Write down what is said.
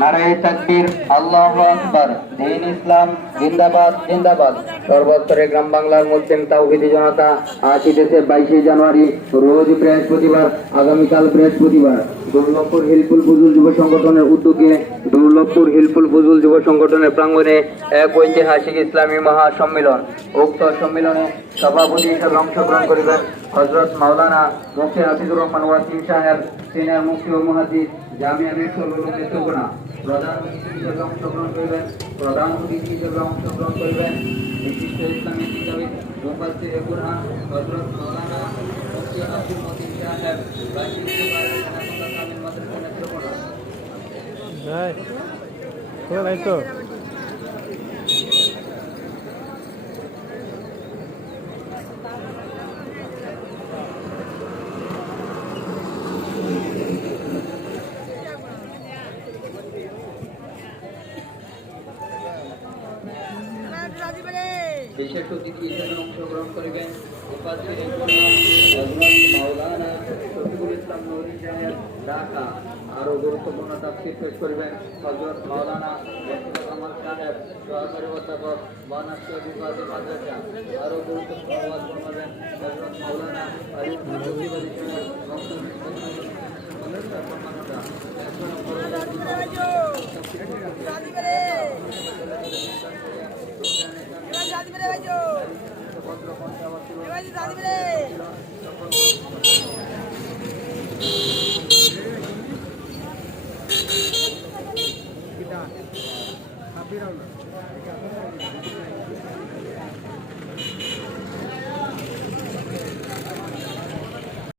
নারায়ে তাকবীর, আল্লাহু আকবার। দ্বীন ইসলাম জিন্দাবাদ জিন্দাবাদ। সর্বস্তরে গ্রাম বাংলার মুসলিম তাওহীদি জনতা আসিতেছে 22 জানুয়ারি রোজ বৃহস্পতিবার, আগামীকাল বৃহস্পতিবার দুর্লভপুর হিলফুল ফুজুল যুব সংগঠনের উদ্যোগে দুর্লভপুর হিলফুল ফুজুল যুব সংগঠনের প্রাঙ্গণে এক ঐতিহাসিক ইসলামী মহাসম্মেলন। উক্ত সম্মেলনে সভাপতি হিসেবে অংশগ্রহণ করিবেন হযরত মাওলানা মুফতি হাফিজুর রহমান ওয়াসিম সাহেব, সিনিয়র মুফতি ও মুহাদ্দিস, জামিয়া মিরপুর নেত্রকোনা। প্রধান অতিথি হিসেবে অংশগ্রহণ করিবেন বিশিষ্ট ইসলামী চিন্তাবিদ মুফাসসির কুরআন হযরত মাওলানা মুফতি আব্দুল মতিন সাহেব, কামিল মাদ্রাসা নেত্রকোনা। বিশেষ অতিথি হিসেবে অংশগ্রহণ করিবেন মুফাসসির হযরত মাওলানা শফিকুল ইসলাম নূরী সাহেব, ঢাকা। আরো গুরুত্বপূর্ণ তাফসীর পেশ করিবেন হযরত মাওলানা মুফতি কামাল সাহেব, সহকারী অধ্যাপক বানারসি বিভাগ মাদ্রাসা। আরো গুরুত্বপূর্ণ ওয়াজ করবেন হযরত মাওলানা আরিফ মুফতি সাহেব,